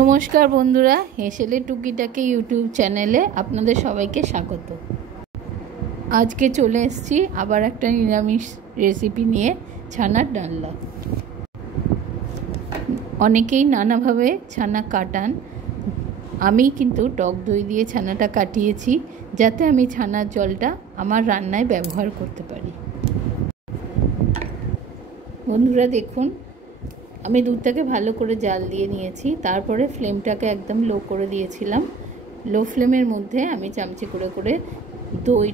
নমস্কার বন্ধুরা, হেসেলে টুকিটাকি ইউটিউব চ্যানেলে আপনাদের সবাইকে স্বাগত। আজকে চলে এসেছি আবার একটা নিরামিষ রেসিপি নিয়ে, ছানার ডালনা। অনেকেই নানাভাবে ছানা কাটান, আমি কিন্তু টক দই দিয়ে ছানাটা কাটিয়েছি, যাতে আমি ছানার জলটা আমার রান্নায় ব্যবহার করতে পারি। বন্ধুরা দেখুন, আমি দুধটাকে ভালো করে জাল দিয়ে নিয়েছি, তারপরে ফ্লেমটাকে একদম লো করে দিয়েছিলাম। লো ফ্লেমের মধ্যে আমি চামচে করে করে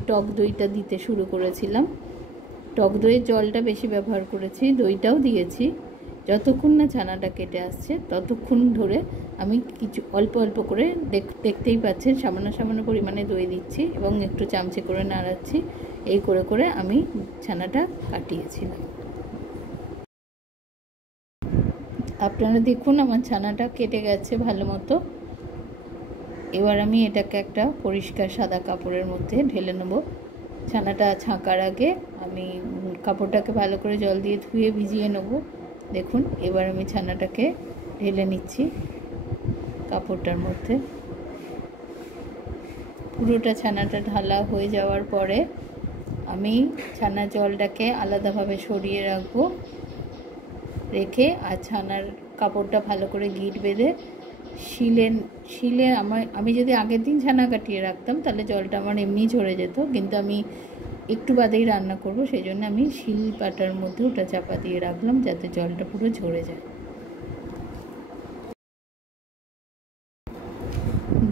টক দইটা দিতে শুরু করেছিলাম। টক দইয়ের জলটা বেশি ব্যবহার করেছি, দইটাও দিয়েছি। যতক্ষণ না ছানাটা কেটে আসছে ততক্ষণ ধরে আমি কিছু অল্প অল্প করে দেখতেই পাচ্ছেন সামান্য সামান্য পরিমাণে দই দিচ্ছি এবং একটু চামচে করে নাড়াচ্ছি। এই করে করে আমি ছানাটা কাটিয়েছিলাম। আপনারা দেখুন আমার ছানাটা কেটে গেছে ভালো মতো। এবার আমি এটাকে একটা পরিষ্কার সাদা কাপড়ের মধ্যে ঢেলে নেব। ছানাটা ছাঁকার আগে আমি কাপড়টাকে ভালো করে জল দিয়ে ধুয়ে ভিজিয়ে নেব। দেখুন, এবার আমি ছানাটাকে ঢেলে নিচ্ছি কাপড়টার মধ্যে। পুরোটা ছানাটা ঢালা হয়ে যাওয়ার পরে আমি ছানার জলটাকে আলাদাভাবে সরিয়ে রাখবো, রেখে আর ছানার কাপড়টা ভালো করে গিঁট বেঁধে শিলে আমি যদি আগের দিন ছানা কাটিয়ে রাখতাম তাহলে জলটা আমার এমনি ঝরে যেত, কিন্তু আমি একটু বাদেই রান্না করব, সেই জন্য আমি শিল পাটার মধ্যে ওটা চাপা দিয়ে রাখলাম যাতে জলটা পুরো ঝরে যায়।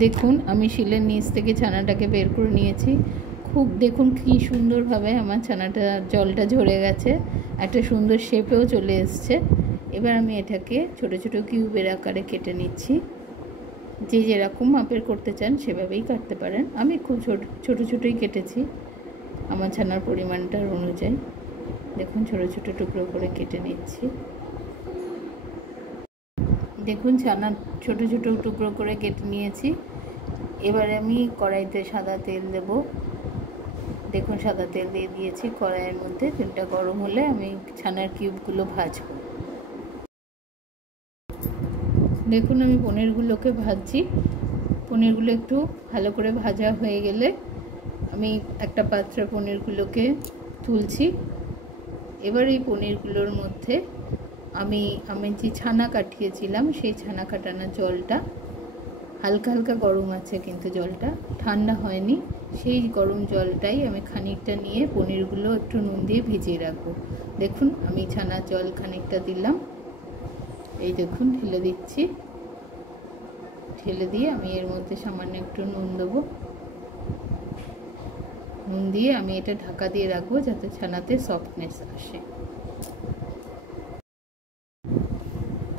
দেখুন, আমি শিলের নিচ থেকে ছানাটাকে বের করে নিয়েছি। দেখুন কি সুন্দরভাবে আমার ছানাটা জলটা ঝরে গেছে, একটা সুন্দর শেপেও চলে এসছে। এবার আমি এটাকে ছোট ছোট কিউবের আকারে কেটে নিচ্ছি। যে যেরকম মাপের করতে চান সেভাবেই কাটতে পারেন। আমি খুব ছোট ছোটোই কেটেছি আমার ছানার পরিমাণটার অনুযায়ী। দেখুন, ছোট ছোট টুকরো করে কেটে নিচ্ছি। দেখুন, ছানা ছোট ছোট টুকরো করে কেটে নিয়েছি। এবারে আমি কড়াইতে সাদা তেল দেব। দেখুন, সাদা তেল দিয়ে দিয়েছি কড়াইয়ের মধ্যে। তেলটা গরম হলে আমি ছানার কিউবগুলো ভাজবো। দেখুন, আমি পনিরগুলোকে ভাজছি। পনিরগুলো একটু ভালো করে ভাজা হয়ে গেলে আমি একটা পাত্রে পনিরগুলোকে তুলছি। এবার এই পনিরগুলোর মধ্যে আমি যে ছানা কাটিয়েছিলাম সেই ছানা কাটানোর জলটা, হালকা হালকা গরম আছে কিন্তু জলটা ঠান্ডা হয়নি, সেই গরম জলটাই আমি খানিকটা নিয়ে পনিরগুলো একটু নুন দিয়ে ভিজিয়ে রাখবো। দেখুন, আমি ছানার জল খানিকটা দিলাম, এই দেখুন ঢেলে দিচ্ছি। ঢেলে দিয়ে আমি এর মধ্যে সামান্য একটু নুন দেবো। নুন দিয়ে আমি এটা ঢাকা দিয়ে রাখবো যাতে ছানাতে সফটনেস আসে।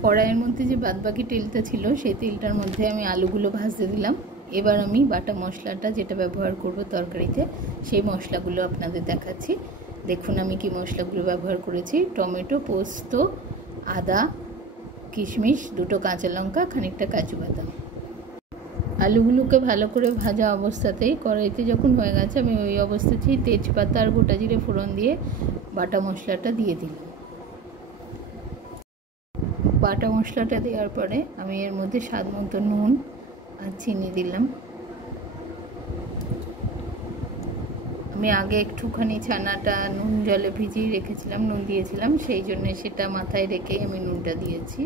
কড়াইয়ের মধ্যে যে বাদবাকি তেলটা ছিল সেই তেলটার মধ্যে আমি আলুগুলো ভাজতে দিলাম। এবার আমি বাটা মশলাটা যেটা ব্যবহার করব তরকারিতে, সেই মশলাগুলো আপনাদের দেখাচ্ছি। দেখুন আমি কি মশলাগুলো ব্যবহার করেছি। টমেটো, পোস্ত, আদা, কিশমিশ, দুটো কাঁচা লঙ্কা, খানিকটা কাজু বাদাম। আলুগুলোকে ভালো করে ভাজা অবস্থাতেই কড়াইতে যখন হয়ে গেছে আমি ওই অবস্থাতেই তেজপাতা আর গোটা জিরে ফোড়ন দিয়ে বাটা মশলাটা দিয়ে দিলাম। বাটা মশলাটা দেওয়ার পরে আমি এর মধ্যে স্বাদ মতো নুন আর চিনি দিলাম। আমি আগে একটুখানি ছানাটা নুন জলে ভিজিয়ে রেখেছিলাম, নুন দিয়েছিলাম, সেই জন্য সেটা মাথায় রেখেই আমি নুনটা দিয়েছি।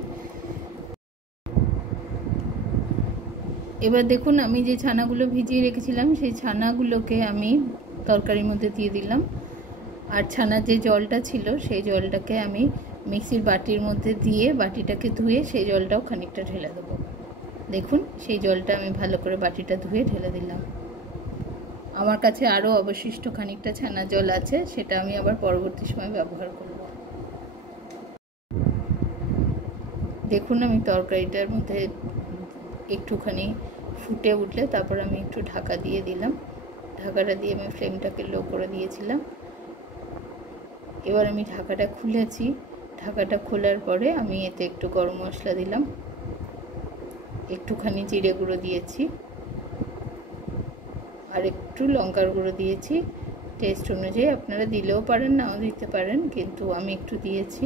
এবার দেখুন, আমি যে ছানাগুলো ভিজিয়ে রেখেছিলাম সেই ছানাগুলোকে আমি তরকারির মধ্যে দিয়ে দিলাম। আর ছানার যে জলটা ছিল সেই জলটাকে আমি মিক্সির বাটির মধ্যে দিয়ে বাটিটাকে ধুয়ে সেই জলটাও খানিকটা ঢেলে দেবো। দেখুন, সেই জলটা আমি ভালো করে বাটিটা ধুয়ে ঢেলে দিলাম। আমার কাছে আরও অবশিষ্ট খানিকটা ছানার জল আছে, সেটা আমি আবার পরবর্তী সময় ব্যবহার করব। দেখুন, আমি তরকারিটার মধ্যে একটুখানি ফুটে উঠলে তারপর আমি একটু ঢাকা দিয়ে দিলাম। ঢাকাটা দিয়ে আমি ফ্লেমটাকে লো করে দিয়েছিলাম। এবার আমি ঢাকাটা খুলেছি। ঢাকাটা খোলার পরে আমি এতে একটু গরম মশলা দিলাম, একটুখানি জিরে গুঁড়ো দিয়েছি, আর একটু লঙ্কার গুঁড়ো দিয়েছি। টেস্ট অনুযায়ী আপনারা দিলেও পারেন, নাও দিতে পারেন, কিন্তু আমি একটু দিয়েছি।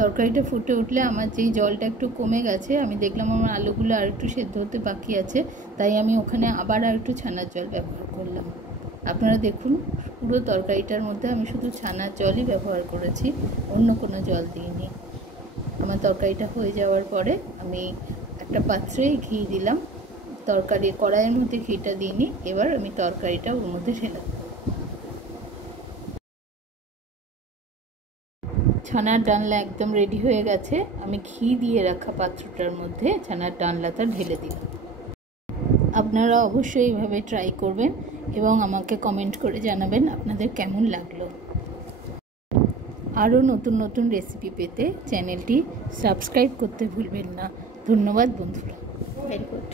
তরকারিটা ফুটে উঠলে আমার যেই জলটা একটু কমে গেছে, আমি দেখলাম আমার আলুগুলো আর একটু সেদ্ধ হতে বাকি আছে, তাই আমি ওখানে আবার আর একটু ছানার জল ব্যবহার করলাম। আপনারা দেখুন, পুরো তরকারিটার মধ্যে আমি শুধু ছানার জলই ব্যবহার করেছি, অন্য কোনো জল দিইনি। আমার তরকারিটা হয়ে যাওয়ার পরে আমি একটা পাত্রে ঘি দিলাম, তরকারি কড়াইয়ের মধ্যে ঘিটা দিইনি। এবার আমি তরকারিটা ওর মধ্যে ঢেলাম। ছানার ডালনা একদম রেডি হয়ে গেছে। আমি ঘি দিয়ে রাখা পাত্রটার মধ্যে ছানার ডালনাটা ঢেলে দিলাম। আপনারা অবশ্যই এইভাবে ট্রাই করবেন এবং আমাকে কমেন্ট করে জানাবেন আপনাদের কেমন লাগলো। আরও নতুন নতুন রেসিপি পেতে চ্যানেলটি সাবস্ক্রাইব করতে ভুলবেন না। ধন্যবাদ বন্ধুরা। Very good.